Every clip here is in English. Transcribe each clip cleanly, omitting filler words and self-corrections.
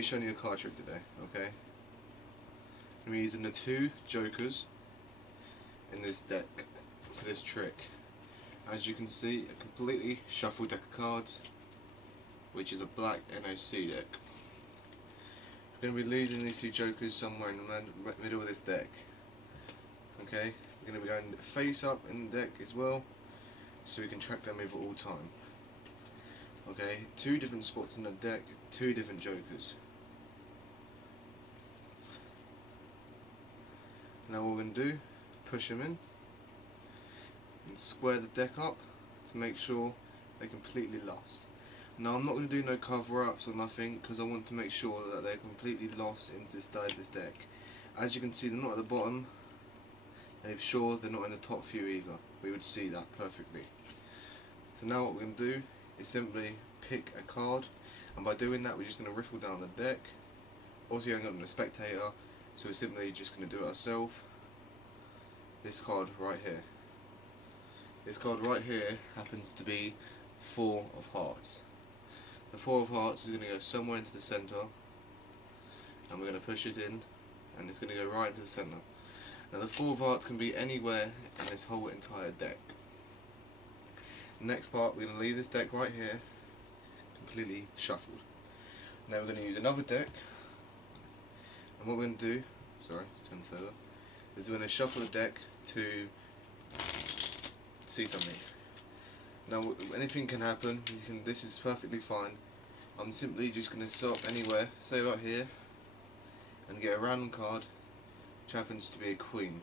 be showing you a card trick today, okay? I'm using the 2 jokers in this deck for this trick. As you can see, a completely shuffled deck of cards, which is a black NOC deck. We're going to be losing these 2 jokers somewhere in the middle of this deck. Okay, we're going to be going face up in the deck as well, so we can track them over all time. Okay, 2 different spots in the deck, 2 different jokers. Now what we're going to do, push them in and square the deck up to make sure they're completely lost. Now I'm not going to do no cover-ups or nothing, because I want to make sure that they're completely lost into this deck. As you can see, they're not at the bottom, and I'm sure they're not in the top few either. We would see that perfectly. So now what we're going to do is simply pick a card, and by doing that we're just going to riffle down the deck. Also, you haven't got a spectator, so we're simply just going to do it ourselves. This card right here. This card right here happens to be 4 of hearts. The 4 of hearts is going to go somewhere into the centre, and we're going to push it in, and it's going to go right into the centre. Now the 4 of hearts can be anywhere in this whole entire deck. The next part, we're going to leave this deck right here completely shuffled. Now we're going to use another deck, and what we're going to do, sorry, let's turn this over, is we're going to shuffle the deck to see something. Now anything can happen, this is perfectly fine. I'm simply just going to stop anywhere, say right here, and get a random card, which happens to be a queen.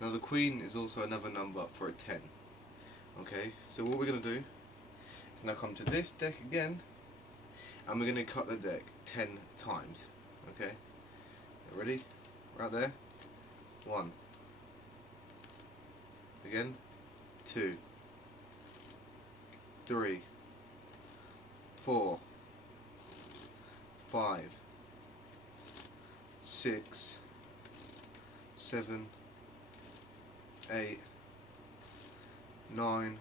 Now the queen is also another number for a 10. Okay, so what we're going to do is now come to this deck again, and we're going to cut the deck 10 times. Okay, ready? Right there. 1. Again. 2. 3. 4. 5. 6. 7. 8. 9.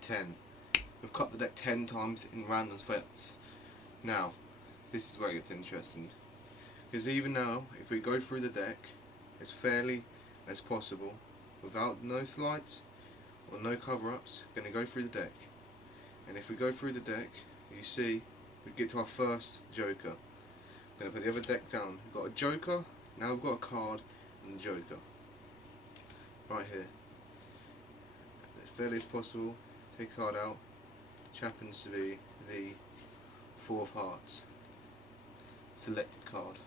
10. We've cut the deck 10 times in random splits. Now, this is where it gets interesting. Because even now, if we go through the deck as fairly as possible, without no slides or no cover-ups, we're going to go through the deck. And if we go through the deck, you see, we get to our first joker. We're going to put the other deck down. We've got a joker, now we've got a card and a joker. Right here. As fairly as possible, take a card out, which happens to be the 4 of hearts. Selected card.